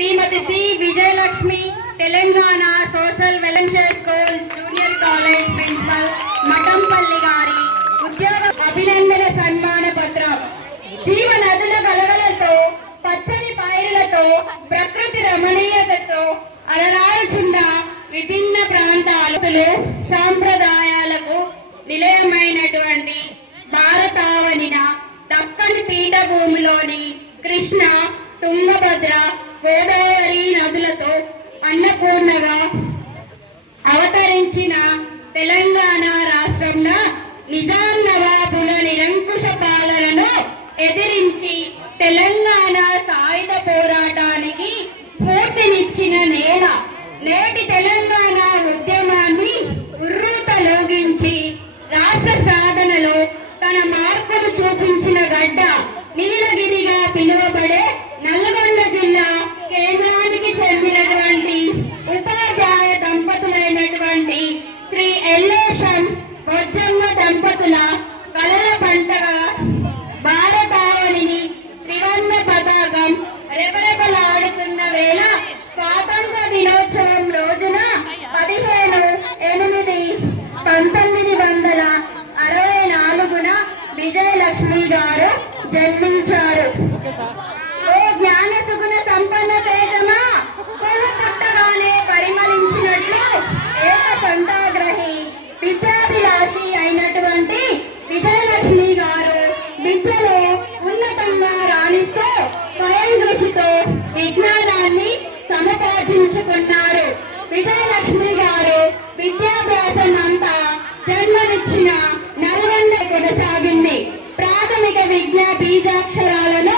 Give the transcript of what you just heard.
Shrimati C Vijayalakshmi Telangana social welfare school junior college principal Mathampalli గారి ఉద్యోగ అభినందన సన్మాన పత్రం. జీవ నదుల కలగలతో పచ్చని పైరులతో ప్రకృతి రమణీయతతో అలరారుచున్న విభిన్న ప్రాంతాలు సాంప్రదాయాలకు నిలయమైనటువంటి భారతావనిన దక్కన్ పీఠభూమిలోని కృష్ణ తుంగభద్ర గోదావరి నదులతో అన్నపూర్ణగా అవతరించిన తెలంగాణ రాష్ట్రంలో నిజాం నవాబుల నిరంకుశ పాలనను ఎదిరించి తెలంగాణ సాయుధ పోరాటానికి స్ఫూర్తినిచ్చిన నేల నేటి తెలంగాణ గారు జన్మించారు. ఓ జ్ఞాన సుగుణ సంపన్న తేజమా? పూల పుట్టగానే పరిమళించినట్లు ఏక సంతాగ్రహి విద్యాభిలాషి అయినటువంటి విజయలక్ష్మి గారు విద్యలో ఉన్నతంగా రాణిస్తూ స్వయం కృషితో విజ్ఞానాన్ని సముపార్జించుకున్నారు. విజయలక్ష్మి గారు విద్యాభ్యాసం అంతా జన్మనిచ్చిన ఐదాక్షరాలను